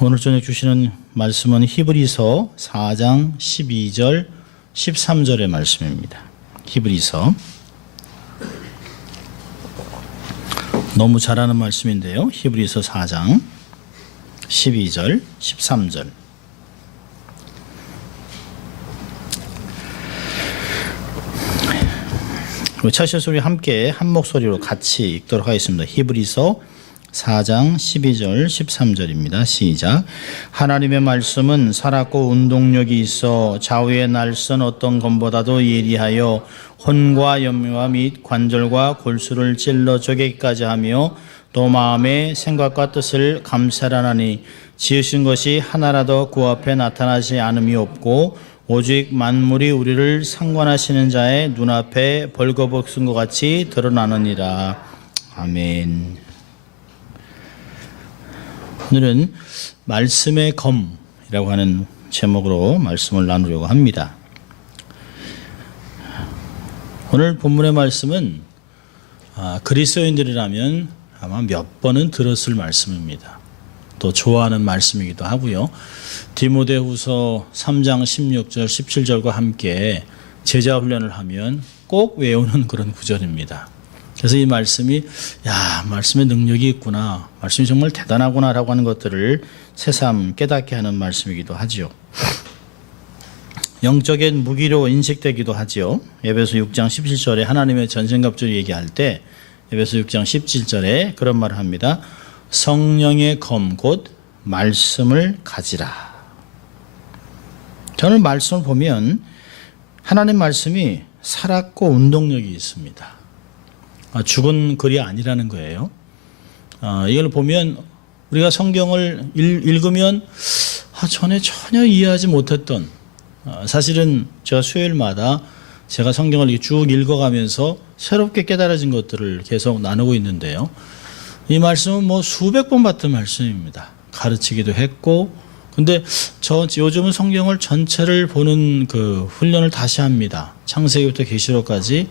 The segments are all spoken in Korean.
오늘 저녁 주시는 말씀은 히브리서 4장 12절 13절의 말씀입니다. 히브리서 너무 잘하는 말씀인데요. 히브리서 4장 12절 13절 차실 소리 함께 한 목소리로 같이 읽도록 하겠습니다. 히브리서 4장 12절 13절입니다. 시작. 하나님의 말씀은 살았고 운동력이 있어 좌우의 날선 어떤 검보다도 예리하여 혼과 염려와 및 관절과 골수를 찔러 쪼개기까지 하며 또 마음의 생각과 뜻을 감찰하나니 지으신 것이 하나라도 그 앞에 나타나지 않음이 없고 오직 만물이 우리를 상관하시는 자의 눈앞에 벌거벗은 것 같이 드러나느니라. 아멘. 오늘은 말씀의 검이라고 하는 제목으로 말씀을 나누려고 합니다. 오늘 본문의 말씀은 그리스도인들이라면 아마 몇 번은 들었을 말씀입니다. 또 좋아하는 말씀이기도 하고요. 디모데후서 3장 16절 17절과 함께 제자 훈련을 하면 꼭 외우는 그런 구절입니다. 그래서 이 말씀이 말씀의 능력이 있구나, 말씀이 정말 대단하구나라고 하는 것들을 새삼 깨닫게 하는 말씀이기도 하지요. 영적인 무기로 인식되기도 하지요. 에베소 6장 17절에 하나님의 전신갑주를 얘기할 때 에베소 6장 17절에 그런 말을 합니다. 성령의 검 곧 말씀을 가지라. 저는 말씀을 보면 하나님 말씀이 살았고 운동력이 있습니다. 죽은 글이 아니라는 거예요. 이걸 보면 우리가 성경을 읽으면 전에 전혀 이해하지 못했던, 사실은 제가 수요일마다 제가 성경을 이렇게 쭉 읽어가면서 새롭게 깨달아진 것들을 계속 나누고 있는데요. 이 말씀은 수백 번 봤던 말씀입니다. 가르치기도 했고, 근데 저 요즘은 성경을 전체를 보는 그 훈련을 다시 합니다. 창세기부터 계시록까지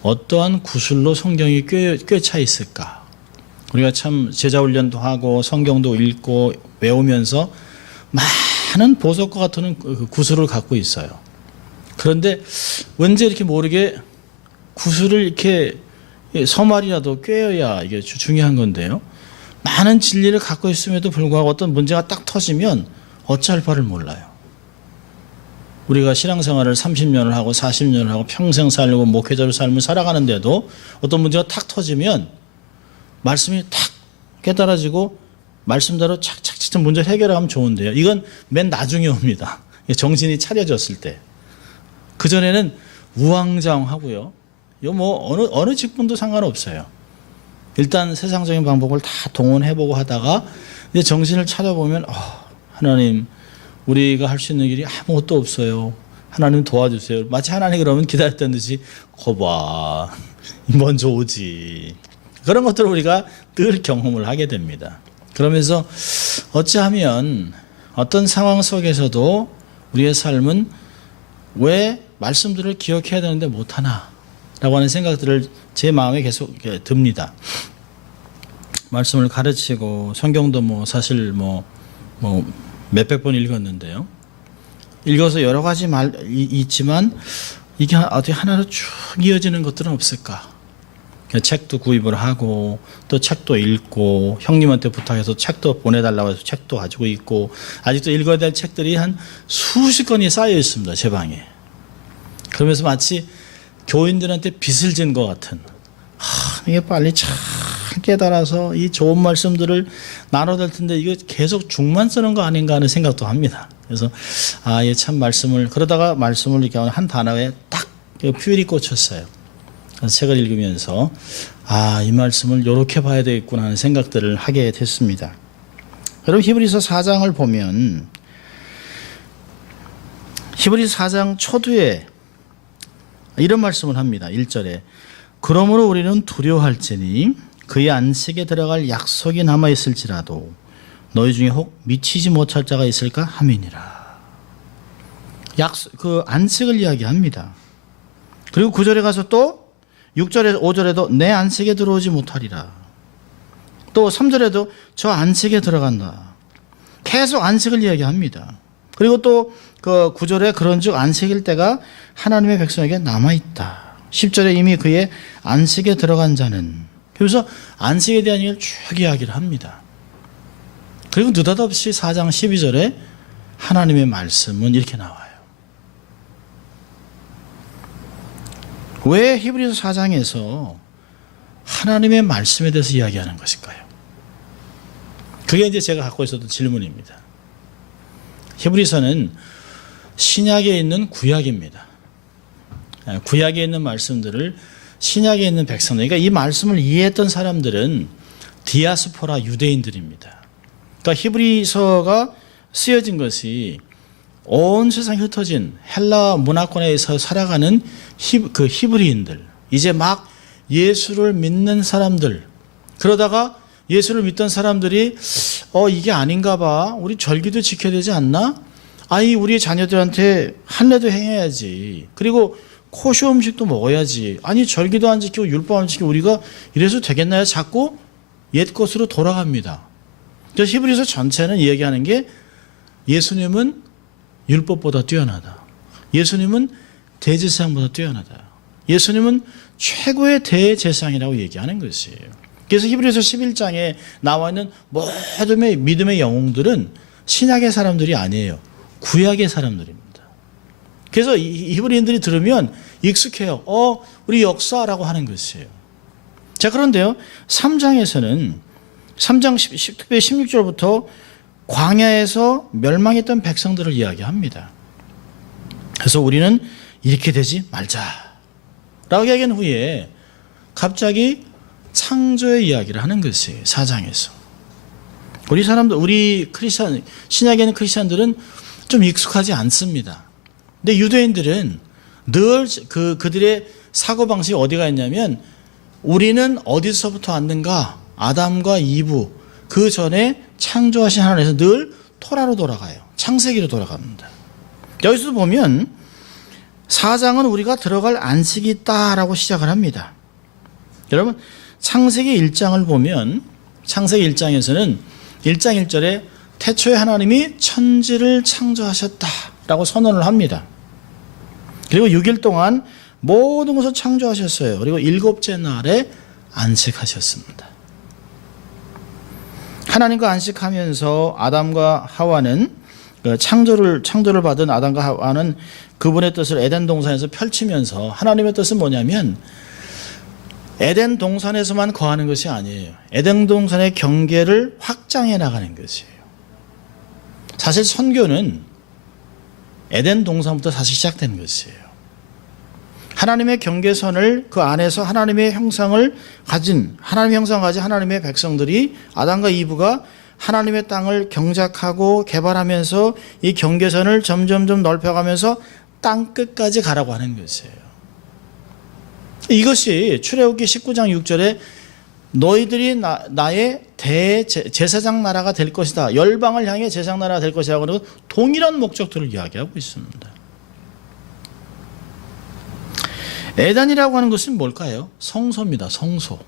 어떠한 구술로 성경이 꽤 차 있을까? 우리가 참 제자 훈련도 하고 성경도 읽고 외우면서 많은 보석과 같은 구술을 갖고 있어요. 그런데 왠지 이렇게 모르게 구술을 이렇게 서말이라도 꿰어야 이게 중요한 건데요. 많은 진리를 갖고 있음에도 불구하고 어떤 문제가 딱 터지면 어찌할 바를 몰라요. 우리가 신앙생활을 30년을 하고 40년을 하고 평생 살고 목회자로 삶을 살아가는데도 어떤 문제가 탁 터지면 말씀이 탁 깨달아지고 말씀대로 착착착 문제를 해결하면 좋은데요. 이건 맨 나중에 옵니다. 정신이 차려졌을 때. 그전에는 우왕좌왕하고요. 이거 어느 직분도 상관없어요. 일단 세상적인 방법을 다 동원해보고 하다가 이제 정신을 차려보면 하나님, 우리가 할 수 있는 일이 아무것도 없어요. 하나님 도와주세요. 마치 하나님 그러면 기다렸던 듯이 거봐, 먼저 오지. 그런 것들을 우리가 늘 경험을 하게 됩니다. 그러면서 어찌하면 어떤 상황 속에서도 우리의 삶은 왜 말씀들을 기억해야 되는데 못하나 라고 하는 생각들을 제 마음에 계속 듭니다. 말씀을 가르치고 성경도 사실 몇백 번 읽었는데요. 읽어서 여러 가지 있지만 이게 어떻게 하나로 쭉 이어지는 것들은 없을까? 책도 구입을 하고 또 책도 읽고 형님한테 부탁해서 책도 보내달라고 해서 책도 가지고 있고 아직도 읽어야 될 책들이 한 수십 건이 쌓여 있습니다. 제 방에. 그러면서 마치 교인들한테 빚을 진 것 같은, 이게 빨리 잘 깨달아서 이 좋은 말씀들을 나눠야 될 텐데 이거 계속 죽만 쓰는 거 아닌가 하는 생각도 합니다. 그래서 참 말씀을, 그러다가 말씀을 이렇게 한 단어에 딱 퓨리 꽂혔어요. 그래서 책을 읽으면서 이 말씀을 이렇게 봐야 되겠구나 하는 생각들을 하게 됐습니다. 여러분, 히브리서 4장을 보면 히브리서 4장 초두에 이런 말씀을 합니다. 1절에 그러므로 우리는 두려워할지니 그의 안식에 들어갈 약속이 남아있을지라도 너희 중에 혹 미치지 못할 자가 있을까 함이니라. 그 안식을 이야기합니다. 그리고 9절에 가서 또 6절에 5절에도 내 안식에 들어오지 못하리라. 또 3절에도 저 안식에 들어간다. 계속 안식을 이야기합니다. 그리고 또 그 9절에 그런즉 안식일 때가 하나님의 백성에게 남아있다. 10절에 이미 그의 안식에 들어간 자는, 그래서 안식에 대한 얘기를 쭉 이야기를 합니다. 그리고 느닷없이 4장 12절에 하나님의 말씀은 이렇게 나와요. 왜 히브리서 4장에서 하나님의 말씀에 대해서 이야기하는 것일까요? 그게 이제 제가 갖고 있었던 질문입니다. 히브리서는 신약에 있는 구약입니다. 구약에 있는 말씀들을 신약에 있는 백성들, 그러니까 이 말씀을 이해했던 사람들은 디아스포라 유대인들입니다. 그러니까 히브리서가 쓰여진 것이 온 세상에 흩어진 헬라 문화권에서 살아가는 그 히브리인들, 이제 막 예수를 믿는 사람들, 그러다가 예수를 믿던 사람들이 이게 아닌가 봐, 우리 절기도 지켜야 되지 않나? 아이 우리 자녀들한테 할례도 행해야지, 그리고 코쇼 음식도 먹어야지, 아니 절기도 안 지키고 율법 안 지키고 우리가 이래서 되겠나요? 자꾸 옛 것으로 돌아갑니다. 그래서 히브리서 전체는 이야기하는 게 예수님은 율법보다 뛰어나다, 예수님은 대제사장보다 뛰어나다, 예수님은 최고의 대제사장이라고 얘기하는 것이에요. 그래서 히브리서 11장에 나와 있는 모든 믿음의 영웅들은 신약의 사람들이 아니에요. 구약의 사람들입니다. 그래서 이 히브리인들이 들으면 익숙해요. 우리 역사라고 하는 것이에요. 자, 그런데요, 3장에서는 3장 특별히 16절부터 광야에서 멸망했던 백성들을 이야기합니다. 그래서 우리는 이렇게 되지 말자라고 이야기한 후에 갑자기 창조의 이야기를 하는 것이에요. 4장에서. 우리 사람들, 우리 크리스찬, 신약에 있는 크리스찬들은 좀 익숙하지 않습니다. 근데 유대인들은 늘 그들의 사고방식이 어디가 있냐면, 우리는 어디서부터 왔는가? 아담과 이브, 그 전에 창조하신 하나님에서 늘 토라로 돌아가요. 창세기로 돌아갑니다. 여기서 보면 4장은 우리가 들어갈 안식이 있다라고 시작을 합니다. 여러분, 창세기 1장을 보면 창세기 1장에서는 1장 1절에 태초에 하나님이 천지를 창조하셨다라고 선언을 합니다. 그리고 6일 동안 모든 것을 창조하셨어요. 그리고 7째 날에 안식하셨습니다. 하나님과 안식하면서 아담과 하와는 창조를 받은 아담과 하와는 그분의 뜻을 에덴 동산에서 펼치면서, 하나님의 뜻은 뭐냐면 에덴 동산에서만 거하는 것이 아니에요. 에덴 동산의 경계를 확장해 나가는 것이에요. 사실 선교는 에덴 동산부터 다시 시작된 것이에요. 하나님의 경계선을 그 안에서 하나님의 형상을 가진 하나님의 백성들이, 아담과 이브가 하나님의 땅을 경작하고 개발하면서 이 경계선을 점점점 넓혀가면서 땅 끝까지 가라고 하는 것이에요. 이것이 출애굽기 19장 6절에 너희들이 나의 대제사장 나라가 될 것이다, 열방을 향해 제사장 나라가 될 것이라고 하는 동일한 목적들을 이야기하고 있습니다. 에덴이라고 하는 것은 뭘까요? 성소입니다. 성소.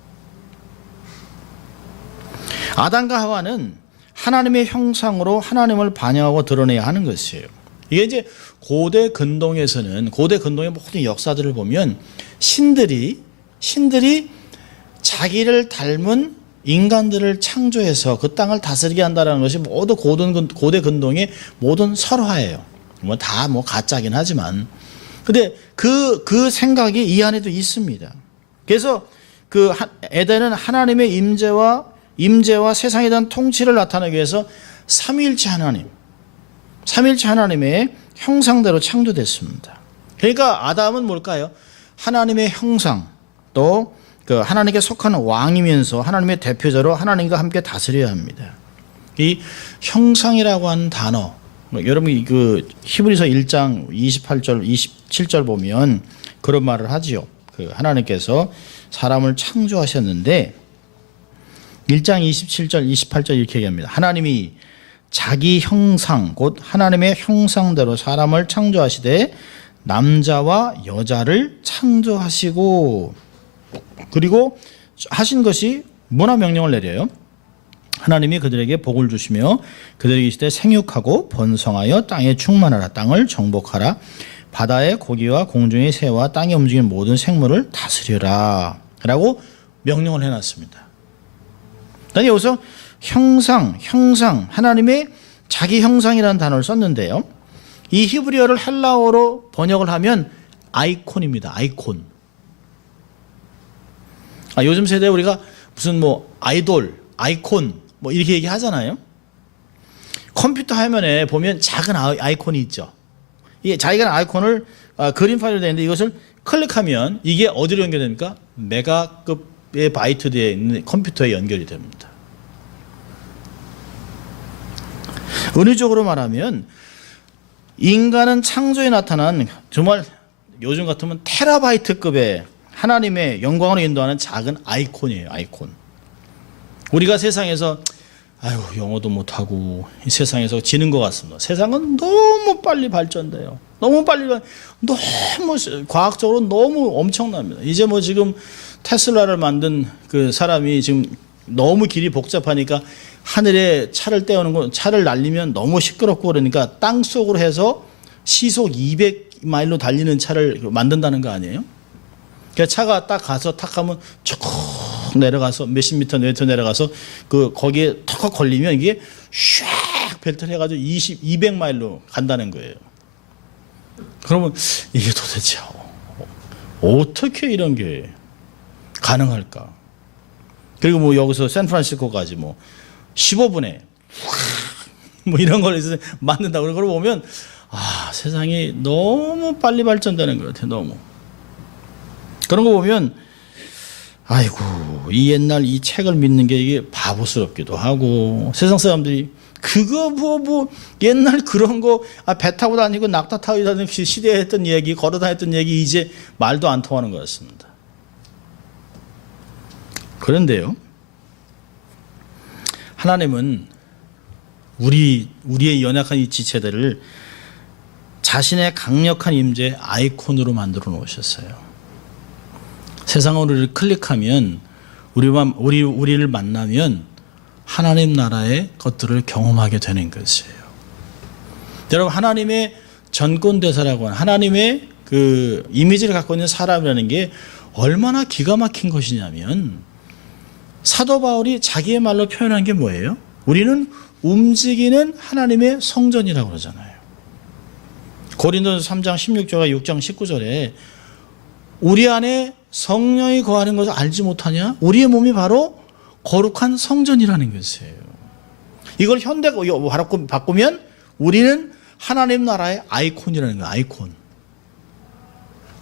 아담과 하와는 하나님의 형상으로 하나님을 반영하고 드러내야 하는 것이에요. 이게 이제 고대 근동의 모든 역사들을 보면 신들이 자기를 닮은 인간들을 창조해서 그 땅을 다스리게 한다는 것이 모두 고대 근동의 모든 설화예요. 다 가짜긴 하지만, 근데 그 생각이 이 안에도 있습니다. 그래서 그 에덴은 하나님의 임재와 세상에 대한 통치를 나타내기 위해서 삼위일체 하나님의 형상대로 창조됐습니다. 그러니까 아담은 뭘까요? 하나님의 형상, 또 그 하나님께 속한 왕이면서 하나님의 대표자로 하나님과 함께 다스려야 합니다. 이 형상이라고 하는 단어, 여러분 그 히브리서 1장 28절 27절 보면 그런 말을 하지요. 그 하나님께서 사람을 창조하셨는데 1장 27절 28절 이렇게 얘기합니다. 하나님이 자기 형상 곧 하나님의 형상대로 사람을 창조하시되 남자와 여자를 창조하시고, 그리고 하신 것이 문화 명령을 내려요. 하나님이 그들에게 복을 주시며 그들에게 이르시되 생육하고 번성하여 땅에 충만하라. 땅을 정복하라. 바다의 고기와 공중의 새와 땅에 움직이는 모든 생물을 다스려라 라고 명령을 해놨습니다. 아니 여기서 형상 하나님의 자기 형상이라는 단어를 썼는데요. 이 히브리어를 헬라어로 번역을 하면 아이콘입니다. 아이콘. 요즘 세대에 우리가 무슨 뭐 아이돌, 아이콘 뭐 이렇게 얘기하잖아요. 컴퓨터 화면에 보면 작은 아이콘이 있죠. 이게 작은 아이콘을 그림 파일로 되는데 이것을 클릭하면 이게 어디로 연결됩니까? 메가급의 바이트 되어 있는 컴퓨터에 연결이 됩니다. 은유적으로 말하면 인간은 창조에 나타난 정말 요즘 같으면 테라바이트급의 하나님의 영광으로 인도하는 작은 아이콘이에요. 아이콘. 우리가 세상에서 영어도 못하고 이 세상에서 지는 것 같습니다. 세상은 너무 빨리 발전돼요. 너무 과학적으로 너무 엄청납니다. 이제 뭐 지금 테슬라를 만든 그 사람이 지금 너무 길이 복잡하니까 하늘에 차를 날리면 너무 시끄럽고 그러니까 땅 속으로 해서 시속 200마일로 달리는 차를 만든다는 거 아니에요? 그 차가 딱 가서 탁 하면 쭉 내려가서 몇십 미터 내려가서 거기에 턱 걸리면 이게 샥 벨트를 해가지고 200마일로 간다는 거예요. 그러면 이게 도대체 어떻게 이런 게 가능할까? 그리고 뭐 여기서 샌프란시스코까지 뭐 15분에 뭐 이런 걸 만든다고 그런 걸 보면 세상이 너무 빨리 발전되는 것 같아요. 너무. 그런 거 보면 이 옛날 이 책을 믿는 게 이게 바보스럽기도 하고 세상 사람들이 그거 뭐 옛날 그런 거 배 타고 다니고 낙타 타고 다니는 시대에 했던 얘기 걸어 다녔던 얘기 이제 말도 안 통하는 것 같습니다. 그런데요. 하나님은 우리의 연약한 이 지체들을 자신의 강력한 임재의 아이콘으로 만들어 놓으셨어요. 세상으로 우리를 클릭하면 우리를 만나면 하나님 나라의 것들을 경험하게 되는 것이에요. 여러분 하나님의 전권대사라고 하는 하나님의 그 이미지를 갖고 있는 사람이라는 게 얼마나 기가 막힌 것이냐면 사도 바울이 자기의 말로 표현한 게 뭐예요? 우리는 움직이는 하나님의 성전이라고 그러잖아요. 고린도서 3장 16절과 6장 19절에 우리 안에 성령이 거하는 것을 알지 못하냐? 우리의 몸이 바로 거룩한 성전이라는 것이에요. 이걸 현대로 바꾸면 우리는 하나님 나라의 아이콘이라는 거예요. 아이콘.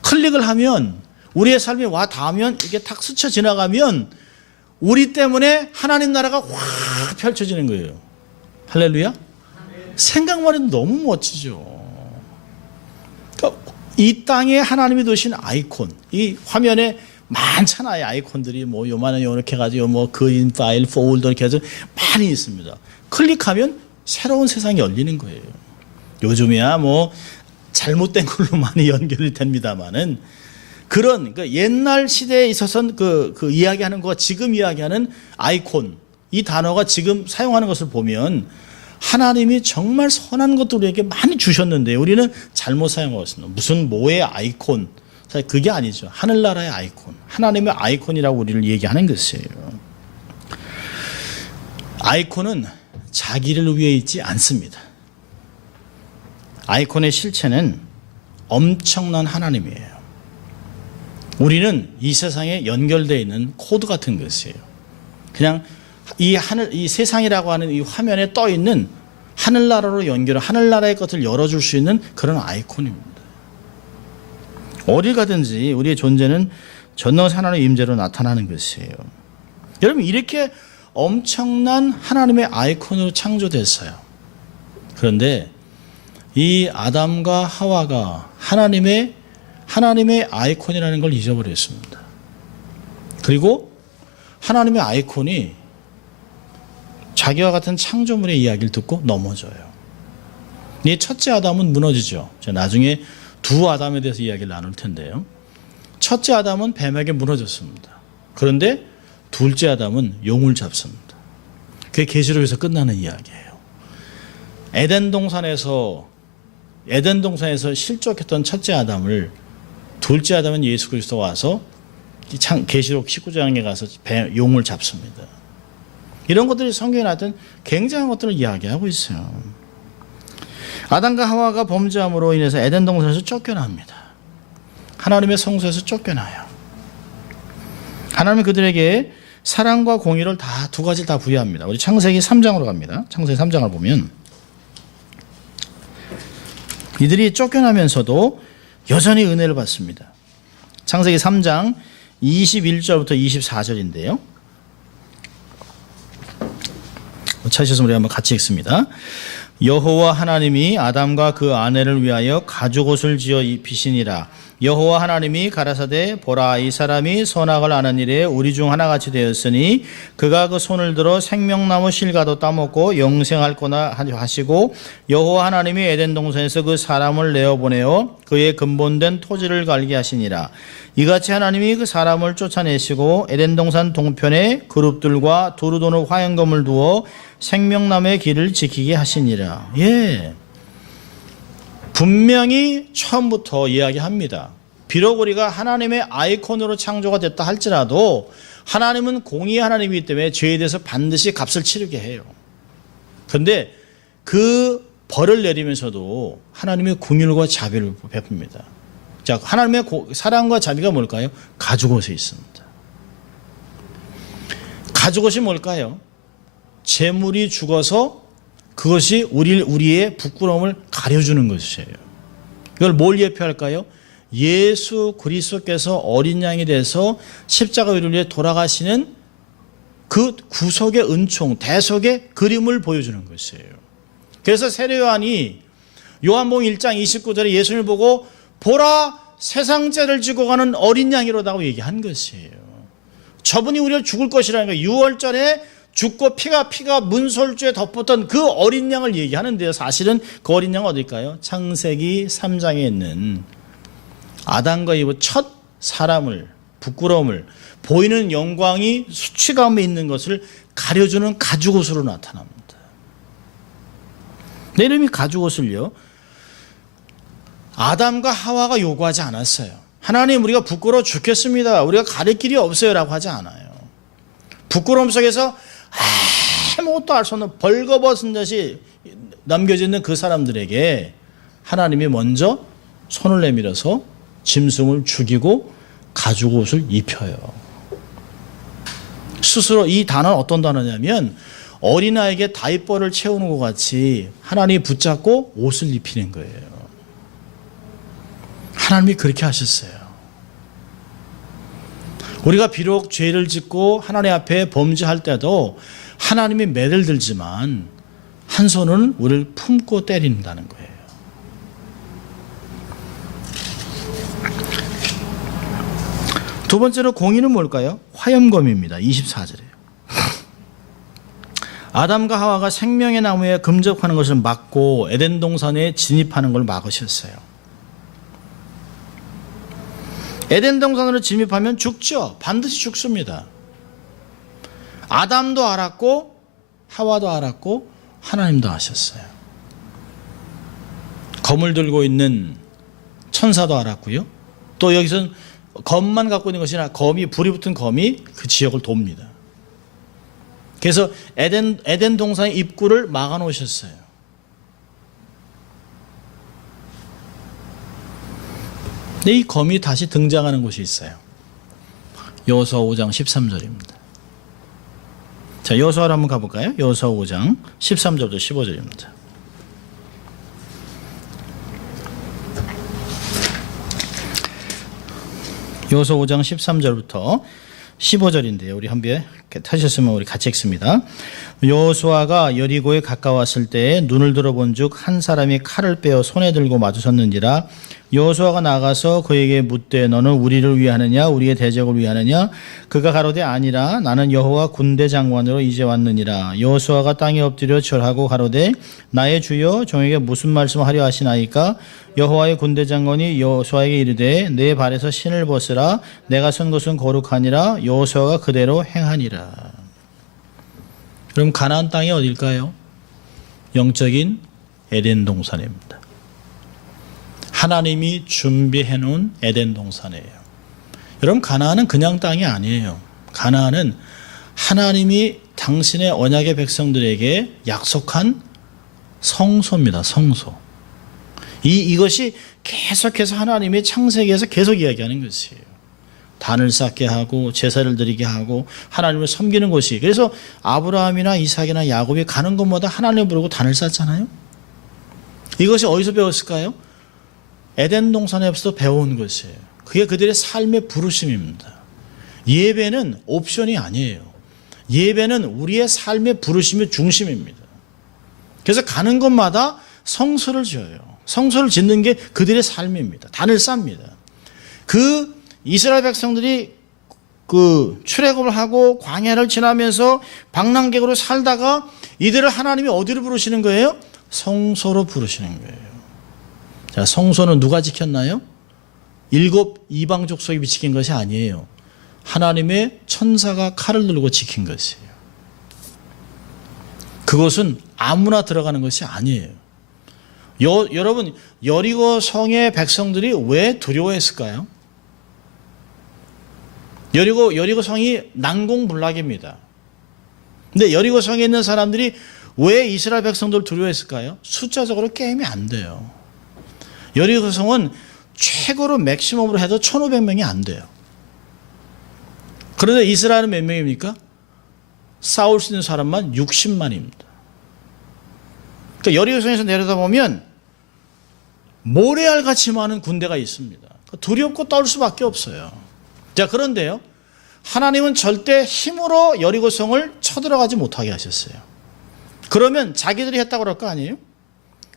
클릭을 하면 우리의 삶이 와 닿으면 이게 탁 스쳐 지나가면 우리 때문에 하나님 나라가 확 펼쳐지는 거예요. 할렐루야. 생각만 해도 너무 멋지죠. 이 땅에 하나님이 두신 아이콘, 이 화면에 많잖아요. 아이콘들이 뭐 요만한 요렇게 해가지고 뭐 그린 파일, 폴더 이렇게 해서 많이 있습니다. 클릭하면 새로운 세상이 열리는 거예요. 요즘이야 뭐 잘못된 걸로 많이 연결이 됩니다만은 그러니까 옛날 시대에 있어서는 그 이야기하는 거와 지금 이야기하는 아이콘, 이 단어가 지금 사용하는 것을 보면 하나님이 정말 선한 것도 우리에게 많이 주셨는데 우리는 잘못 사용하고 있습니다. 무슨 뭐의 아이콘, 사실 그게 아니죠. 하늘나라의 아이콘, 하나님의 아이콘이라고 우리를 얘기하는 것이에요. 아이콘은 자기를 위해 있지 않습니다. 아이콘의 실체는 엄청난 하나님이에요. 우리는 이 세상에 연결되어 있는 코드 같은 것이에요. 그냥 이 세상이라고 하는 이 화면에 떠 있는 하늘나라로 하늘나라의 것을 열어줄 수 있는 그런 아이콘입니다. 어딜 가든지 우리의 존재는 전능하신 하나님의 임재로 나타나는 것이에요. 여러분 이렇게 엄청난 하나님의 아이콘으로 창조됐어요. 그런데 이 아담과 하와가 하나님의 아이콘이라는 걸 잊어버렸습니다. 그리고 하나님의 아이콘이 자기와 같은 창조물의 이야기를 듣고 넘어져요. 이 첫째 아담은 무너지죠. 제가 나중에 두 아담에 대해서 이야기를 나눌 텐데요. 첫째 아담은 뱀에게 무너졌습니다. 그런데 둘째 아담은 용을 잡습니다. 그게 계시록에서 끝나는 이야기예요. 에덴 동산에서 실족했던 첫째 아담을 둘째 아담은 예수 그리스도 와서 계시록 19장에 가서 용을 잡습니다. 이런 것들이 성경에 나왔던 굉장한 것들을 이야기하고 있어요. 아담과 하와가 범죄함으로 인해서 에덴 동산에서 쫓겨납니다. 하나님의 성소에서 쫓겨나요. 하나님은 그들에게 사랑과 공의를 두 가지를 다 부여합니다. 우리 창세기 3장으로 갑니다. 창세기 3장을 보면 이들이 쫓겨나면서도 여전히 은혜를 받습니다. 창세기 3장 21절부터 24절인데요. 찾으셨으면 우리 한번 같이 읽습니다. 여호와 하나님이 아담과 그 아내를 위하여 가죽옷을 지어 입히시니라. 여호와 하나님이 가라사대 보라 이 사람이 선악을 아는 일에 우리 중 하나같이 되었으니 그가 그 손을 들어 생명나무 실과도 따먹고 영생할 거나 하시고 여호와 하나님이 에덴 동산에서 그 사람을 내어보내어 그의 근본된 토지를 갈게 하시니라. 이같이 하나님이 그 사람을 쫓아내시고 에덴 동산 동편에 그룹들과 두루 도는 화영검을 두어 생명나무의 길을 지키게 하시니라. 예. 분명히 처음부터 이야기합니다. 비록 우리가 하나님의 아이콘으로 창조가 됐다 할지라도 하나님은 공의의 하나님이기 때문에 죄에 대해서 반드시 값을 치르게 해요. 그런데 그 벌을 내리면서도 하나님의 긍휼과 자비를 베풉니다. 자, 하나님의 사랑과 자비가 뭘까요? 가죽옷에 있습니다. 가죽옷이 뭘까요? 재물이 죽어서 그것이 우리의 부끄러움을 가려주는 것이에요. 이걸 뭘 예표할까요? 예수 그리스도께서 어린 양이 돼서 십자가 위를 위해 돌아가시는 그 구속의 은총, 대속의 그림을 보여주는 것이에요. 그래서 세례 요한이 요한복음 1장 29절에 예수님을 보고 보라 세상 죄를 지고 가는 어린 양이로다고 얘기한 것이에요. 저분이 우리를 죽을 것이라는 거예요. 6월절에 죽고 피가 문설주에 덮었던 그 어린 양을 얘기하는데요. 사실은 그 어린 양은 어딜까요? 창세기 3장에 있는 아담과 이브 첫 사람을, 부끄러움을, 보이는 영광이 수치감에 있는 것을 가려주는 가죽옷으로 나타납니다. 내 이름이 가죽옷을요, 아담과 하와가 요구하지 않았어요. 하나님 우리가 부끄러워 죽겠습니다, 우리가 가릴 길이 없어요 라고 하지 않아요. 부끄러움 속에서 아무것도 알 수 없는 벌거벗은 듯이 남겨지는 그 사람들에게 하나님이 먼저 손을 내밀어서 짐승을 죽이고 가죽옷을 입혀요. 스스로 이 단어는 어떤 단어냐면 어린아이에게 다이퍼를 채우는 것 같이 하나님이 붙잡고 옷을 입히는 거예요. 하나님이 그렇게 하셨어요. 우리가 비록 죄를 짓고 하나님 앞에 범죄할 때도 하나님이 매를 들지만 한 손은 우리를 품고 때린다는 거예요. 두 번째로 공의는 뭘까요? 화염검입니다. 24절에 아담과 하와가 생명의 나무에 금접하는 것을 막고 에덴 동산에 진입하는 걸 막으셨어요. 에덴 동산으로 진입하면 죽죠. 반드시 죽습니다. 아담도 알았고 하와도 알았고 하나님도 아셨어요. 검을 들고 있는 천사도 알았고요. 또 여기서는 검만 갖고 있는 것이 아니라 불이 붙은 검이 그 지역을 돕니다. 그래서 에덴 동산의 입구를 막아 놓으셨어요. 근데 이 검이 다시 등장하는 곳이 있어요. 여호수아 5장 13절입니다. 자, 여호수아로 한번 가볼까요? 여호수아 5장 13절부터 15절입니다. 여호수아 5장 13절부터 15절인데요. 우리 한번 타셨으면 우리 같이 읽습니다. 여호수아가 여리고에 가까웠을 때에 눈을 들어본즉 한 사람이 칼을 빼어 손에 들고 마주섰는지라. 여호수아가 나가서 그에게 묻되 너는 우리를 위하느냐 우리의 대적을 위하느냐. 그가 가로되 아니라 나는 여호와 군대 장관으로 이제 왔느니라. 여호수아가 땅에 엎드려 절하고 가로되 나의 주여 종에게 무슨 말씀을 하려 하시나이까. 여호와의 군대 장관이 여호수아에게 이르되 내 발에서 신을 벗으라. 내가 선 것은 거룩하니라. 여호수아가 그대로 행하니라. 그럼 가나안 땅이 어딜까요? 영적인 에덴 동산입니다. 하나님이 준비해 놓은 에덴 동산이에요. 여러분, 가나안은 그냥 땅이 아니에요. 가나안은 하나님이 당신의 언약의 백성들에게 약속한 성소입니다. 성소. 이것이 계속해서 하나님이 창세기에서 계속 이야기하는 것이에요. 단을 쌓게 하고 제사를 드리게 하고 하나님을 섬기는 곳이. 그래서 아브라함이나 이삭이나 야곱이 가는 곳마다 하나님을 부르고 단을 쌓잖아요. 이것이 어디서 배웠을까요? 에덴 동산에서 배운 것이에요. 그게 그들의 삶의 부르심입니다. 예배는 옵션이 아니에요. 예배는 우리의 삶의 부르심의 중심입니다. 그래서 가는 곳마다 성소를 지어요. 성소를 짓는 게 그들의 삶입니다. 단을 쌓습니다. 그 이스라엘 백성들이 그 출애굽을 하고 광야를 지나면서 방랑객으로 살다가 이들을 하나님이 어디로 부르시는 거예요? 성소로 부르시는 거예요. 자, 성소는 누가 지켰나요? 7 이방 족속이 지킨 것이 아니에요. 하나님의 천사가 칼을 들고 지킨 것이에요. 그것은 아무나 들어가는 것이 아니에요. 여러분, 여리고 성의 백성들이 왜 두려워했을까요? 여리고 성이 난공불락입니다. 근데 여리고 성에 있는 사람들이 왜 이스라엘 백성들을 두려워했을까요? 숫자적으로 게임이 안 돼요. 여리고 성은 최고로 맥시멈으로 해도 1,500명이 안 돼요. 그런데 이스라엘은 몇 명입니까? 싸울 수 있는 사람만 60만입니다. 그러니까 여리고성에서 내려다보면 모래알같이 많은 군대가 있습니다. 두렵고 떨 수밖에 없어요. 자, 그런데요, 하나님은 절대 힘으로 여리고성을 쳐들어가지 못하게 하셨어요. 그러면 자기들이 했다고 그럴 거 아니에요?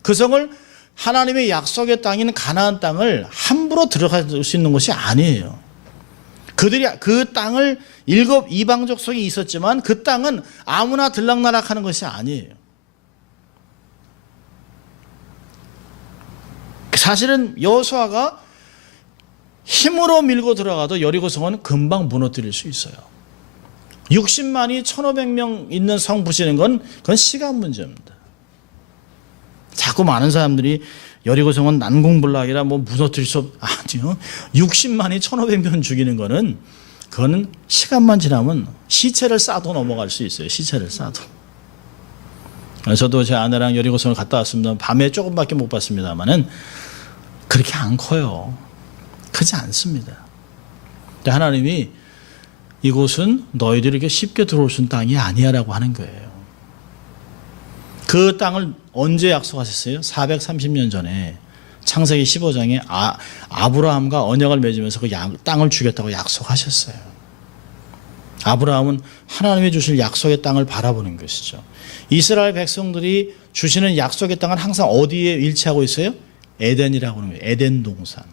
그 성을 하나님의 약속의 땅인 가나안 땅을 함부로 들어갈 수 있는 것이 아니에요. 그들이 그 땅을 7 이방 족속이 있었지만 그 땅은 아무나 들락날락하는 것이 아니에요. 사실은 여호수아가 힘으로 밀고 들어가도 여리고성은 금방 무너뜨릴 수 있어요. 60만이 1,500명 있는 성 부시는 그건 시간 문제입니다. 자꾸 많은 사람들이 여리고성은 난공불락이라 무너뜨릴 수 아니요. 60만이 1,500명 죽이는 그건 시간만 지나면 시체를 싸도 넘어갈 수 있어요. 시체를 싸도. 저도 제 아내랑 여리고성을 갔다 왔습니다. 밤에 조금밖에 못 봤습니다만은 그렇게 안 커요. 크지 않습니다. 하나님이 이곳은 너희들에게 쉽게 들어올 수 있는 땅이 아니야라고 하는 거예요. 그 땅을 언제 약속하셨어요? 430년 전에 창세기 15장에 아브라함과 언약을 맺으면서 그 땅을 주겠다고 약속하셨어요. 아브라함은 하나님이 주실 약속의 땅을 바라보는 것이죠. 이스라엘 백성들이 주시는 약속의 땅은 항상 어디에 일치하고 있어요? 에덴이라고 하는 거예요. 에덴 동산.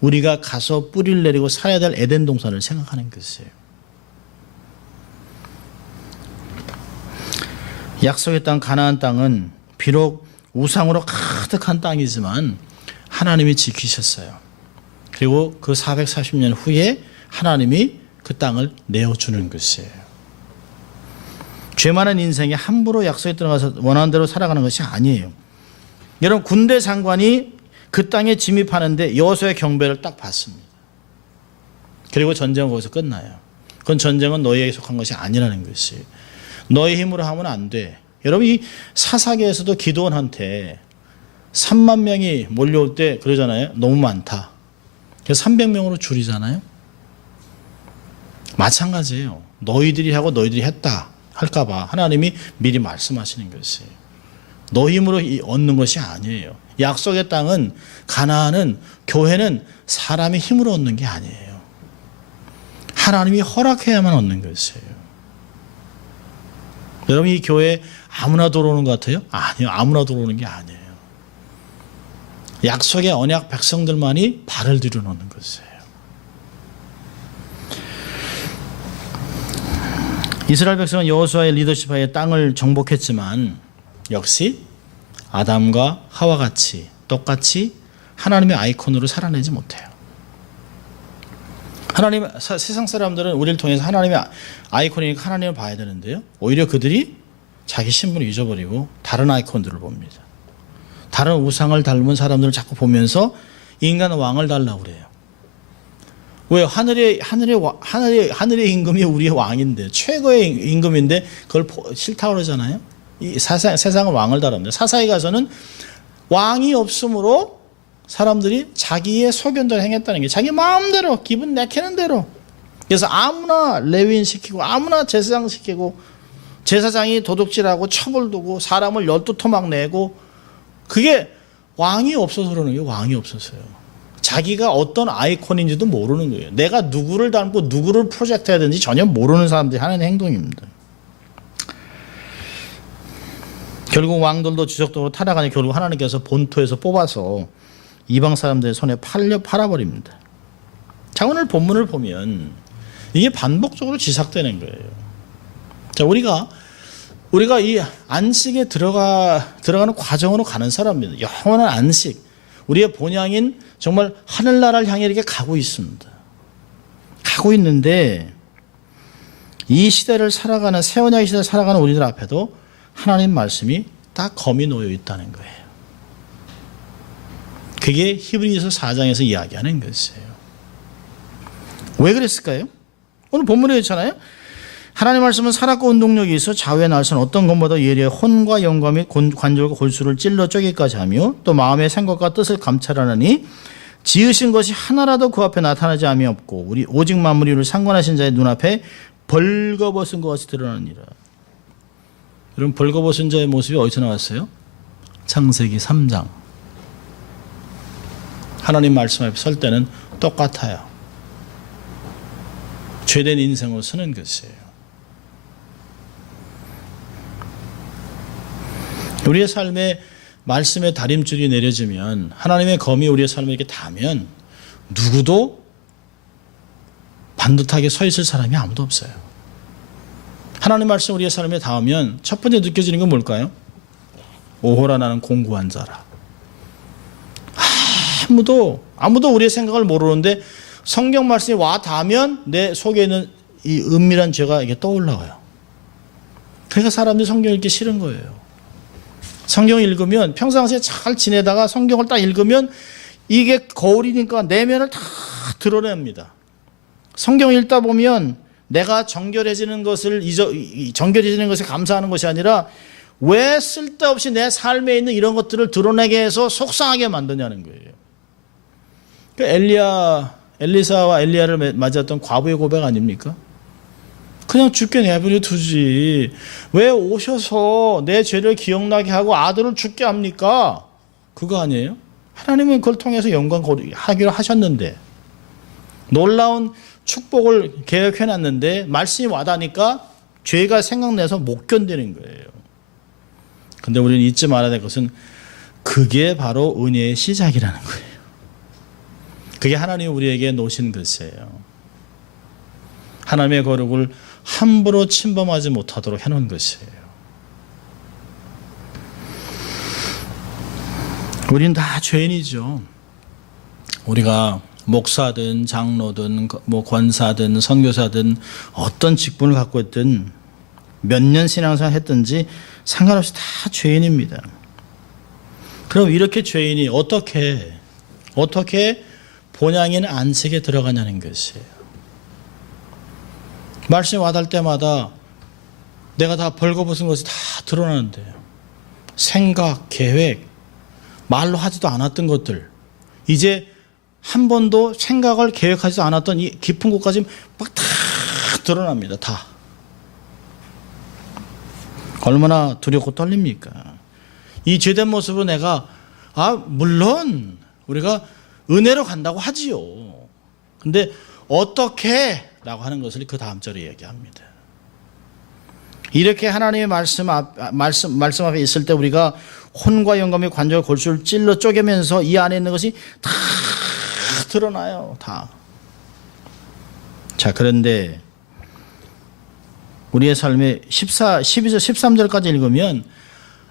우리가 가서 뿌리를 내리고 살아야 될 에덴 동산을 생각하는 것이에요. 약속의 땅 가나안 땅은 비록 우상으로 가득한 땅이지만 하나님이 지키셨어요. 그리고 그 440년 후에 하나님이 그 땅을 내어주는 것이에요. 죄 많은 인생에 함부로 약속에 들어가서 원하는 대로 살아가는 것이 아니에요. 여러분, 군대 장관이 그 땅에 진입하는데 여호수아의 경배를 딱 받습니다. 그리고 전쟁은 거기서 끝나요. 그건 전쟁은 너희에게 속한 것이 아니라는 것이. 너희 힘으로 하면 안 돼. 여러분, 이 사사기에서도 기드온한테 3만 명이 몰려올 때 그러잖아요. 너무 많다. 그래서 300명으로 줄이잖아요. 마찬가지예요. 너희들이 하고 너희들이 했다 할까봐 하나님이 미리 말씀하시는 것이에요. 너 힘으로 얻는 것이 아니에요. 약속의 땅은, 가나안은, 교회는 사람의 힘으로 얻는 게 아니에요. 하나님이 허락해야만 얻는 것이에요. 여러분, 이 교회 아무나 들어오는 것 같아요? 아니요. 아무나 들어오는 게 아니에요. 약속의 언약 백성들만이 발을 들여놓는 것이에요. 이스라엘 백성은 여호수아의 리더십하에 땅을 정복했지만 역시 아담과 하와 같이 똑같이 하나님의 아이콘으로 살아내지 못해요. 세상 사람들은 우리를 통해서 하나님의 아이콘이니까 하나님을 봐야 되는데요. 오히려 그들이 자기 신분을 잊어버리고 다른 아이콘들을 봅니다. 다른 우상을 닮은 사람들을 자꾸 보면서 인간 왕을 달라고 그래요. 왜? 하늘의 임금이 우리의 왕인데, 최고의 임금인데 그걸 싫다고 그러잖아요. 이 세상은 왕을 달았는데, 사사에 가서는 왕이 없으므로 사람들이 자기의 소견대로 행했다는 게, 자기 마음대로 기분 내키는 대로. 그래서 아무나 레위인 시키고 아무나 제사장 시키고, 제사장이 도둑질하고 처벌 두고 사람을 12토막 내고, 그게 왕이 없어서 그러는 게, 왕이 없어서요. 자기가 어떤 아이콘인지도 모르는 거예요. 내가 누구를 닮고 누구를 프로젝트 해야 되는지 전혀 모르는 사람들이 하는 행동입니다. 결국 왕들도 지속적으로 타락하니 결국 하나님께서 본토에서 뽑아서 이방 사람들의 손에 팔아버립니다. 자, 오늘 본문을 보면 이게 반복적으로 지삭되는 거예요. 자, 우리가 이 안식에 들어가는 과정으로 가는 사람입니다. 영원한 안식. 우리의 본향인 정말 하늘나라를 향해 이렇게 가고 있습니다. 가고 있는데 이 시대를 살아가는, 새 언약의 시대를 살아가는 우리들 앞에도 하나님 말씀이 딱 검이 놓여 있다는 거예요. 그게 히브리서 4장에서 이야기하는 것이에요. 왜 그랬을까요? 오늘 본문에 있잖아요. 하나님 말씀은 살았고 운동력이 있어 좌우의 날선 어떤 것보다 예리해 혼과 영과 및 관절과 골수를 찔러 쪼개기까지 하며 또 마음의 생각과 뜻을 감찰하느니 지으신 것이 하나라도 그 앞에 나타나지 암이 없고 우리 오직 만물이 우리를 상관하신 자의 눈앞에 벌거벗은 것 같이 드러나느니라. 여러분, 벌거벗은 자의 모습이 어디서 나왔어요? 창세기 3장. 하나님 말씀 앞에 설 때는 똑같아요. 죄된 인생으로 서는 것이에요. 우리의 삶에 말씀의 다림줄이 내려지면, 하나님의 검이 우리의 삶에 이렇게 닿으면 누구도 반듯하게 서 있을 사람이 아무도 없어요. 하나님 말씀 우리의 삶에 닿으면 첫 번째 느껴지는 건 뭘까요? 오호라 나는 공고한 자라. 아무도 우리의 생각을 모르는데 성경 말씀이 와 닿으면 내 속에 있는 이 은밀한 죄가 이게 떠올라와요. 그러니까 사람들이 성경 읽기 싫은 거예요. 성경 읽으면 평상시에 잘 지내다가 성경을 딱 읽으면 이게 거울이니까 내면을 다 드러냅니다. 성경 읽다 보면 내가 정결해지는 것에 감사하는 것이 아니라 왜 쓸데없이 내 삶에 있는 이런 것들을 드러내게 해서 속상하게 만드냐는 거예요. 엘리사와 엘리야를 맞았던 과부의 고백 아닙니까? 그냥 죽게 내버려 두지. 왜 오셔서 내 죄를 기억나게 하고 아들을 죽게 합니까? 그거 아니에요? 하나님은 그걸 통해서 영광 하기로 하셨는데, 놀라운 축복을 계획해놨는데 말씀이 와닿으니까 죄가 생각나서 못 견디는 거예요. 근데 우리는 잊지 말아야 될 것은 그게 바로 은혜의 시작이라는 거예요. 그게 하나님이 우리에게 놓으신 것이에요. 하나님의 거룩을 함부로 침범하지 못하도록 해놓은 것이에요. 우린 다 죄인이죠. 우리가 목사든 장로든 권사든 선교사든 어떤 직분을 갖고 있든 몇 년 신앙생활 했든지 상관없이 다 죄인입니다. 그럼 이렇게 죄인이 어떻게 본향인 안식에 들어가냐는 것이에요. 말씀이 와닿을 때마다 내가 다 벌거벗은 것이 다 드러나는데, 생각, 계획, 말로 하지도 않았던 것들, 이제 한 번도 생각을 계획하지도 않았던 이 깊은 곳까지 막 다 드러납니다. 다. 얼마나 두렵고 떨립니까? 이 죄된 모습을 내가 물론 우리가 은혜로 간다고 하지요. 근데 어떻게? 라고 하는 것을 그 다음 절에 얘기합니다. 이렇게 하나님의 말씀 앞에 있을 때 우리가 혼과 영감의 관절과 골수를 찔러 쪼개면서 이 안에 있는 것이 다 드러나요. 다. 자, 그런데 우리의 삶에 12절 13절까지 읽으면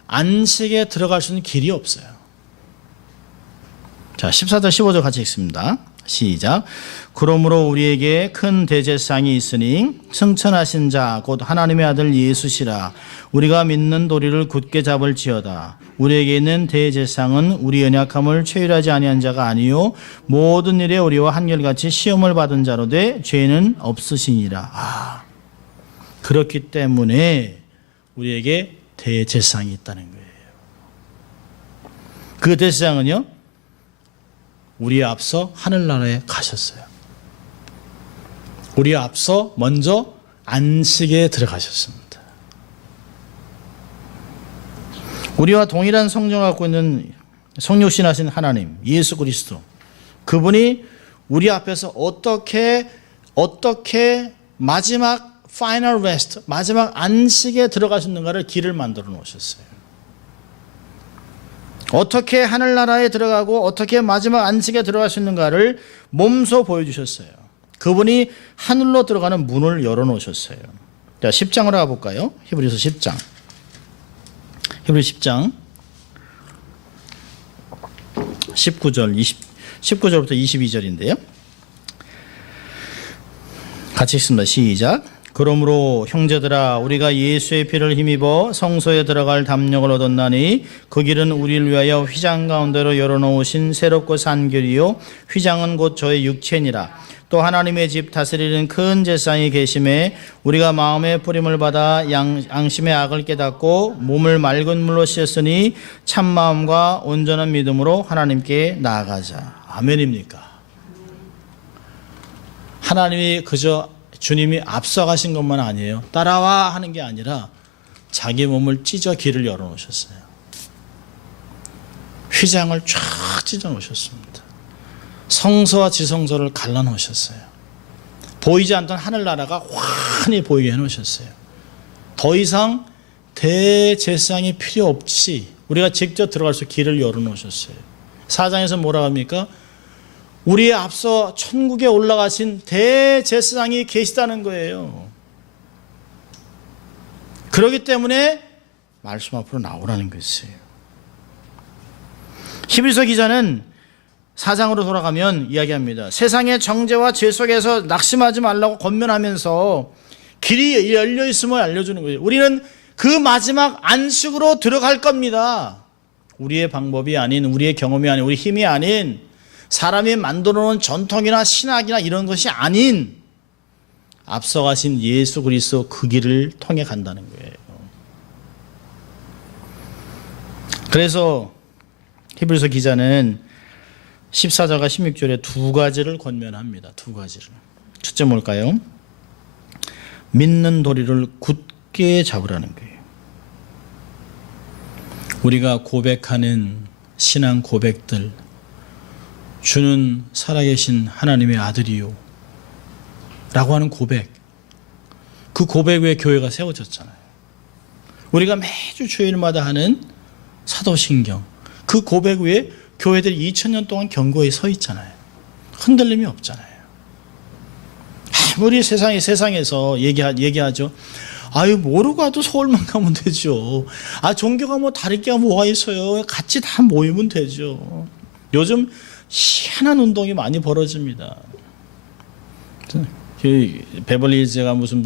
안식에 들어갈 수 있는 길이 없어요. 자, 14절 15절 같이 읽습니다. 시작. 그러므로 우리에게 큰 대제사장이 있으니 승천하신 자 곧 하나님의 아들 예수시라. 우리가 믿는 도리를 굳게 잡을지어다. 우리에게 있는 대제사장은 우리 연약함을 체휼하지 아니한 자가 아니요 모든 일에 우리와 한결같이 시험을 받은 자로 돼 죄는 없으시니라. 그렇기 때문에 우리에게 대제사장이 있다는 거예요. 그 대제사장은요, 우리 앞서 하늘나라에 가셨어요. 우리 앞서 먼저 안식에 들어가셨습니다. 우리와 동일한 성정을 갖고 있는 성육신하신 하나님 예수 그리스도, 그분이 우리 앞에서 어떻게 마지막 파이널 레스트, 마지막 안식에 들어가셨는가를 길을 만들어 놓으셨어요. 어떻게 하늘나라에 들어가고 어떻게 마지막 안식에 들어가셨는가를 몸소 보여주셨어요. 그분이 하늘로 들어가는 문을 열어놓으셨어요. 자, 10장으로 가볼까요? 히브리서 10장. 히브리 10장 19절부터 22절인데요. 같이 읽습니다. 시작. 그러므로 형제들아, 우리가 예수의 피를 힘입어 성소에 들어갈 담력을 얻었나니 그 길은 우리를 위하여 휘장 가운데로 열어놓으신 새롭고 산 길이요 휘장은 곧 저의 육체니라. 또 하나님의 집 다스리는 큰 제사장이 계심에 우리가 마음의 뿌림을 받아 양심의 악을 깨닫고 몸을 맑은 물로 씻었으니 참마음과 온전한 믿음으로 하나님께 나아가자. 아멘입니까? 하나님이 그저 주님이 앞서가신 것만 아니에요. 따라와 하는 게 아니라 자기 몸을 찢어 길을 열어놓으셨어요. 휘장을 쫙 찢어 놓으셨습니다. 성소와 지성소를 갈라놓으셨어요. 보이지 않던 하늘나라가 환히 보이게 해놓으셨어요. 더 이상 대제사장이 필요 없이 우리가 직접 들어갈 수 길을 열어놓으셨어요. 4장에서 뭐라고 합니까? 우리의 앞서 천국에 올라가신 대제사장이 계시다는 거예요. 그렇기 때문에 말씀 앞으로 나오라는 것이에요. 히브리서 기자는 4장으로 돌아가면 이야기합니다. 세상의 정죄와 죄 속에서 낙심하지 말라고 권면하면서 길이 열려 있음을 알려주는 거예요. 우리는 그 마지막 안식으로 들어갈 겁니다. 우리의 방법이 아닌, 우리의 경험이 아닌, 우리 힘이 아닌, 사람이 만들어 놓은 전통이나 신학이나 이런 것이 아닌 앞서가신 예수 그리스도 그 길을 통해 간다는 거예요. 그래서 히브리서 기자는 14절과 16절에 두 가지를 권면합니다. 두 가지를. 첫째 뭘까요? 믿는 도리를 굳게 잡으라는 거예요. 우리가 고백하는 신앙 고백들, 주는 살아계신 하나님의 아들이요 라고 하는 고백, 그 고백 위에 교회가 세워졌잖아요. 우리가 매주 주일마다 하는 사도신경, 그 고백 위에 교회들이 2000년 동안 견고히 서 있잖아요. 흔들림이 없잖아요. 아무리 세상에서 얘기하죠. 아유, 모르고 가도 서울만 가면 되죠. 아, 종교가 뭐 다를 게 뭐가 있어요. 같이 다 모이면 되죠. 요즘 희한한 운동이 많이 벌어집니다. 베벌리힐즈가 무슨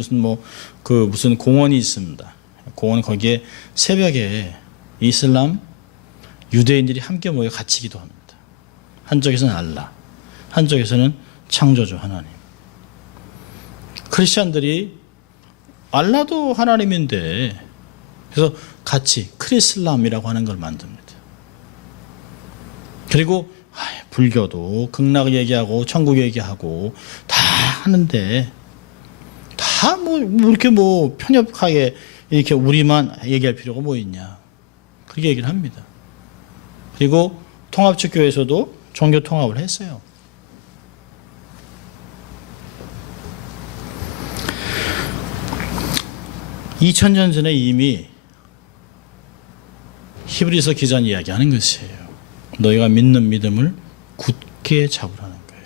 공원이 있습니다. 공원 거기에 새벽에 이슬람 유대인들이 함께 모여 같이 기도합니다. 한쪽에서는 알라, 한쪽에서는 창조주 하나님. 크리스천들이 알라도 하나님인데 그래서 같이 크리슬람이라고 하는 걸 만듭니다. 그리고 불교도 극락 얘기하고 천국 얘기하고 다 하는데 다 이렇게 편협하게 이렇게 우리만 얘기할 필요가 뭐 있냐, 그렇게 얘기를 합니다. 그리고 통합적 교회에서도 종교 통합을 했어요. (2000년) 전에 이미 히브리서 기자는 이야기하는 것이에요. 너희가 믿는 믿음을 굳게 잡으라는 거예요.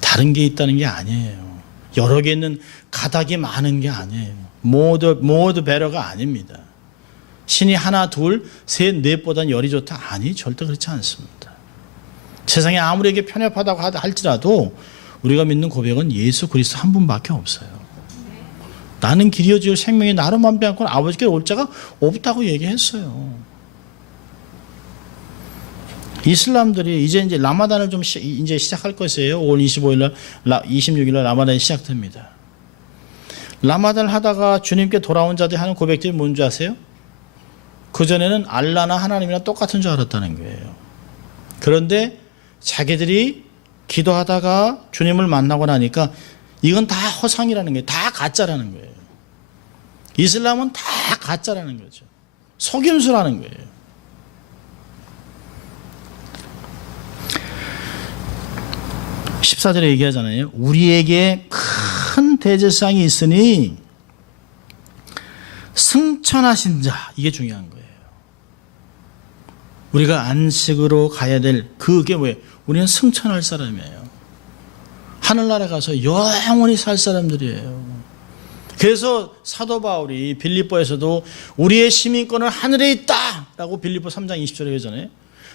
다른 게 있다는 게 아니에요. 여러 개 있는 가닥이 많은 게 아니에요. 모두 배려가 아닙니다. 신이 하나, 둘, 셋, 넷보다는 열이 좋다? 아니, 절대 그렇지 않습니다. 세상에 아무리 이게 편협하다고 할지라도 우리가 믿는 고백은 예수 그리스도 한 분밖에 없어요. 나는 길이요 지요 생명이 나로 맘대 않고 아버지께 올 자가 없다고 얘기했어요. 이슬람들이 이제 라마단을 좀 이제 시작할 것이에요. 5월 25일 날 26일 날 라마단이 시작됩니다. 라마단을 하다가 주님께 돌아온 자들이 하는 고백들이 뭔지 아세요? 그전에는 알라나 하나님이나 똑같은 줄 알았다는 거예요. 그런데 자기들이 기도하다가 주님을 만나고 나니까 이건 다 허상이라는 거예요. 다 가짜라는 거예요. 이슬람은 다 가짜라는 거죠. 속임수라는 거예요. (14절에) 얘기하잖아요. 우리에게 큰 대제사장이 있으니 승천하신 자, 이게 중요한 거예요. 우리가 안식으로 가야 될 그게 뭐예요? 우리는 승천할 사람이에요. 하늘나라 가서 영원히 살 사람들이에요. 그래서 사도 바울이 빌립보에서도 우리의 시민권은 하늘에 있다 라고 빌립보 3장 20절에 얘기하잖아요.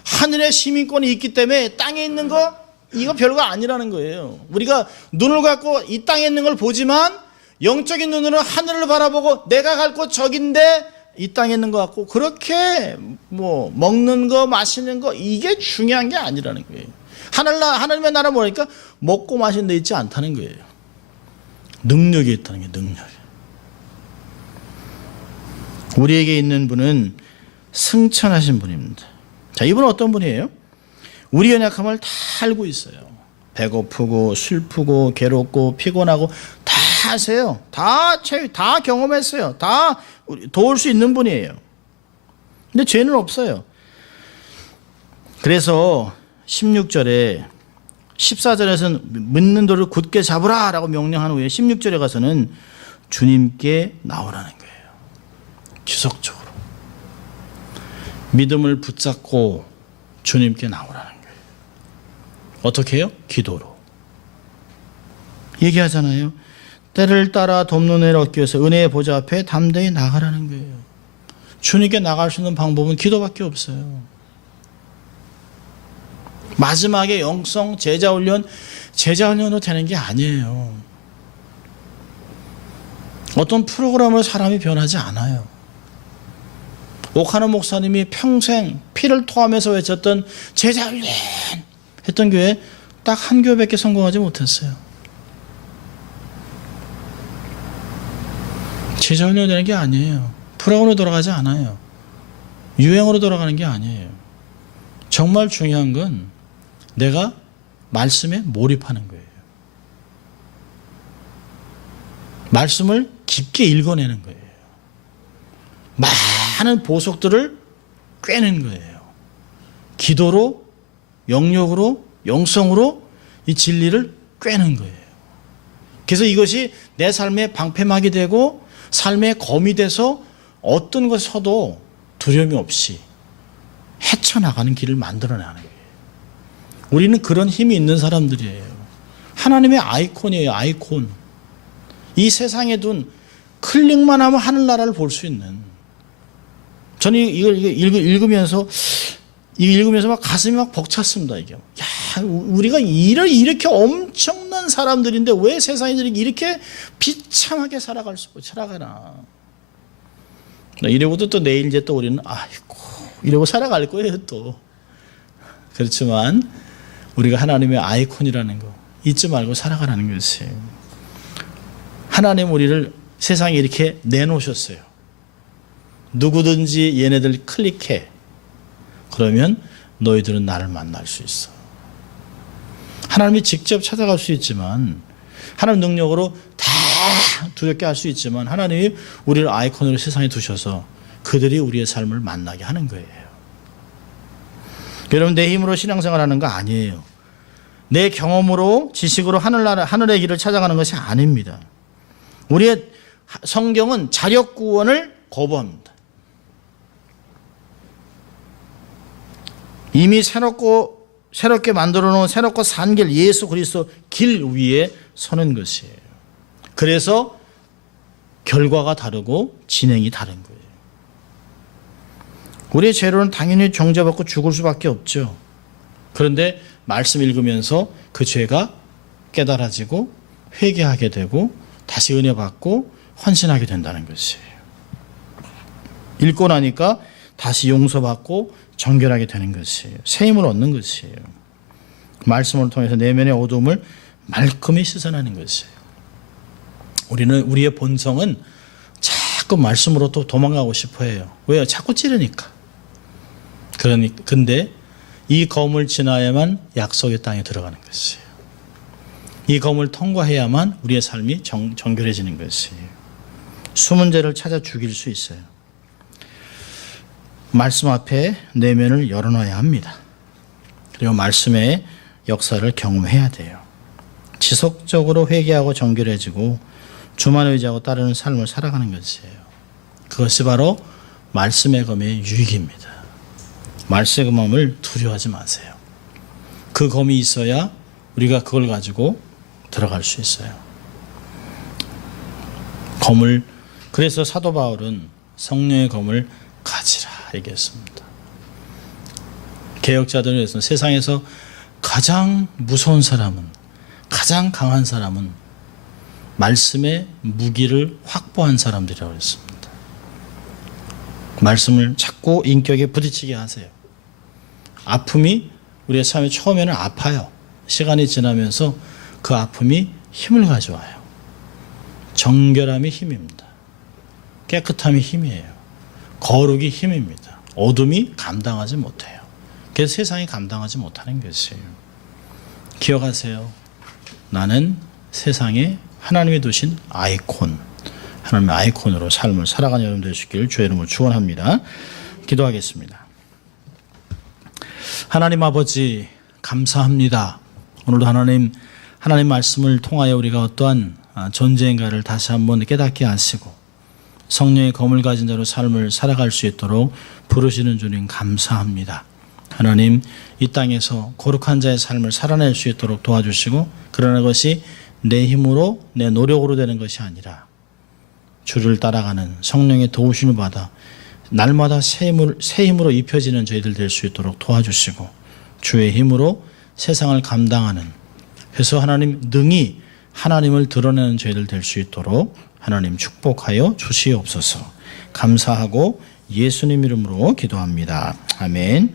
하늘에 시민권이 있기 때문에 땅에 있는 거 이거 별거 아니라는 거예요. 우리가 눈을 갖고 이 땅에 있는 걸 보지만 영적인 눈으로 하늘을 바라보고 내가 갈 곳 저긴데 이 땅에 있는 것 같고 그렇게 뭐 먹는 거 마시는 거 이게 중요한 게 아니라는 거예요. 하나님의 나라 뭐니까 먹고 마시는 데 있지 않다는 거예요. 능력이 있다는 게 능력. 우리에게 있는 분은 승천하신 분입니다. 자, 이분은 어떤 분이에요? 우리 연약함을 다 알고 있어요. 배고프고 슬프고 괴롭고 피곤하고 다 아세요. 다 경험했어요. 다 도울 수 있는 분이에요. 근데 죄는 없어요. 그래서 16절에 14절에서는 믿는 도를 굳게 잡으라 라고 명령한 후에 16절에 가서는 주님께 나오라는 거예요. 지속적으로 믿음을 붙잡고 주님께 나오라는 거예요. 어떻게 해요? 기도로. 얘기하잖아요. 때를 따라 돕는 은혜를 얻기 위해서 은혜의 보좌 앞에 담대히 나가라는 거예요. 주님께 나갈 수 있는 방법은 기도밖에 없어요. 마지막에 영성 제자훈련으로 되는 게 아니에요. 어떤 프로그램으로 사람이 변하지 않아요. 오카노 목사님이 평생 피를 토하면서 외쳤던 제자훈련 했던 교회 딱 한 교회밖에 성공하지 못했어요. 제자훈련이 되는 게 아니에요. 프로그램으로 돌아가지 않아요. 유행으로 돌아가는 게 아니에요. 정말 중요한 건 내가 말씀에 몰입하는 거예요. 말씀을 깊게 읽어내는 거예요. 많은 보석들을 꿰는 거예요. 기도로, 영역으로, 영성으로 이 진리를 꿰는 거예요. 그래서 이것이 내 삶의 방패막이 되고 삶의 검이 돼서 어떤 것에 서도 두려움이 없이 헤쳐나가는 길을 만들어내는 거예요. 우리는 그런 힘이 있는 사람들이에요. 하나님의 아이콘이에요. 아이콘. 이 세상에 둔 클릭만 하면 하늘나라를 볼 수 있는. 저는 이걸 읽으면서 막 가슴이 막 벅찼습니다. 이게. 야, 우리가 이렇게 엄청난 사람들인데 왜 세상인들이 이렇게 비참하게 살아가나. 이러고도 또 내일 이제 또 우리는 아이고 이러고 살아갈 거예요 또. 그렇지만 우리가 하나님의 아이콘이라는 거 잊지 말고 살아가라는 것이에요. 하나님 우리를 세상에 이렇게 내놓으셨어요. 누구든지 얘네들 클릭해. 그러면 너희들은 나를 만날 수 있어. 하나님이 직접 찾아갈 수 있지만 하나님 능력으로 다 두렵게 할 수 있지만 하나님이 우리를 아이콘으로 세상에 두셔서 그들이 우리의 삶을 만나게 하는 거예요. 여러분 내 힘으로 신앙생활하는 거 아니에요. 내 경험으로 지식으로 하늘의 길을 찾아가는 것이 아닙니다. 우리의 성경은 자력 구원을 거부합니다. 이미 새롭게 만들어 놓은 새롭고 산 길 예수 그리스도 길 위에 서는 것이에요. 그래서 결과가 다르고 진행이 다른 거예요. 우리의 죄로는 당연히 정죄받고 죽을 수밖에 없죠. 그런데 말씀 읽으면서 그 죄가 깨달아지고 회개하게 되고 다시 은혜 받고 헌신하게 된다는 것이에요. 읽고 나니까 다시 용서받고 정결하게 되는 것이에요. 새 힘을 얻는 것이에요. 말씀을 통해서 내면의 어두움을 말끔히 씻어내는 것이에요. 우리의 본성은 자꾸 말씀으로 또 도망가고 싶어 해요. 왜요? 자꾸 찌르니까. 근데 이 검을 지나야만 약속의 땅에 들어가는 것이에요. 이 검을 통과해야만 우리의 삶이 정결해지는 것이에요. 숨은 죄를 찾아 죽일 수 있어요. 말씀 앞에 내면을 열어놔야 합니다. 그리고 말씀의 역사를 경험해야 돼요. 지속적으로 회개하고 정결해지고 주만 의지하고 따르는 삶을 살아가는 것이에요. 그것이 바로 말씀의 검의 유익입니다. 말씀의 검을 두려워하지 마세요. 그 검이 있어야 우리가 그걸 가지고 들어갈 수 있어요. 그래서 사도 바울은 성령의 검을 가지라 얘기했습니다. 개혁자들에 대해서 세상에서 가장 무서운 사람은, 가장 강한 사람은 말씀의 무기를 확보한 사람들이라고 했습니다. 말씀을 자꾸 인격에 부딪히게 하세요. 아픔이 우리의 삶에 처음에는 아파요. 시간이 지나면서 그 아픔이 힘을 가져와요. 정결함이 힘입니다. 깨끗함이 힘이에요. 거룩이 힘입니다. 어둠이 감당하지 못해요. 그래서 세상이 감당하지 못하는 것이에요. 기억하세요. 나는 세상에 하나님이 두신 아이콘, 하나님의 아이콘으로 삶을 살아가는 여러분 되시길 주의 이름으로 축원합니다. 기도하겠습니다. 하나님 아버지 감사합니다. 오늘도 하나님 말씀을 통하여 우리가 어떠한 존재인가를 다시 한번 깨닫게 하시고 성령의 검을 가진 자로 삶을 살아갈 수 있도록 부르시는 주님 감사합니다. 하나님 이 땅에서 거룩한 자의 삶을 살아낼 수 있도록 도와주시고 그러나 것이 내 힘으로 내 노력으로 되는 것이 아니라 주를 따라가는 성령의 도우심을 받아 날마다 새 힘으로 입혀지는 저희들 될 수 있도록 도와주시고 주의 힘으로 세상을 감당하는 그래서 하나님 능히 하나님을 드러내는 저희들 될 수 있도록 하나님 축복하여 주시옵소서. 감사하고 예수님 이름으로 기도합니다. 아멘.